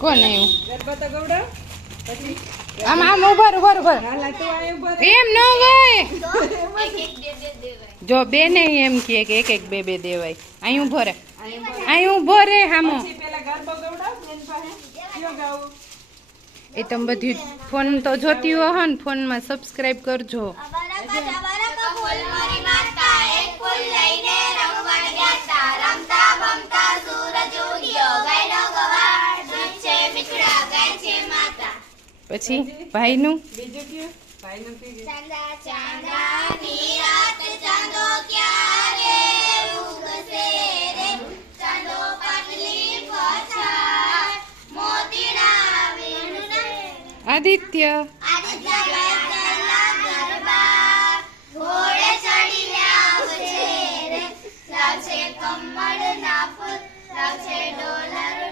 કોણ આવ્યું? ગરબા તો ગવડાવ પછી આમ આમ ઉભર ઉભર ઉભર હાલા તો આ ઉભા એમ ન હોય. જો બે ને એમ કહે કે એક એક બે બે દેવાય. અહીં ઉભો રે, અહીં ઉભો રે હામો. પછી પેલા ગરબો ગવડાવ એન પાસે કયો ગાવું એ તમે બધી ફોન તો જોતી હો ને, ફોનમાં સબસ્ક્રાઇબ કરજો. પછી ભાઈનું બીજું કયું ભાઈનું કયું આદિત્ય. કમળ ના ફૂલ લાવશે ડોલર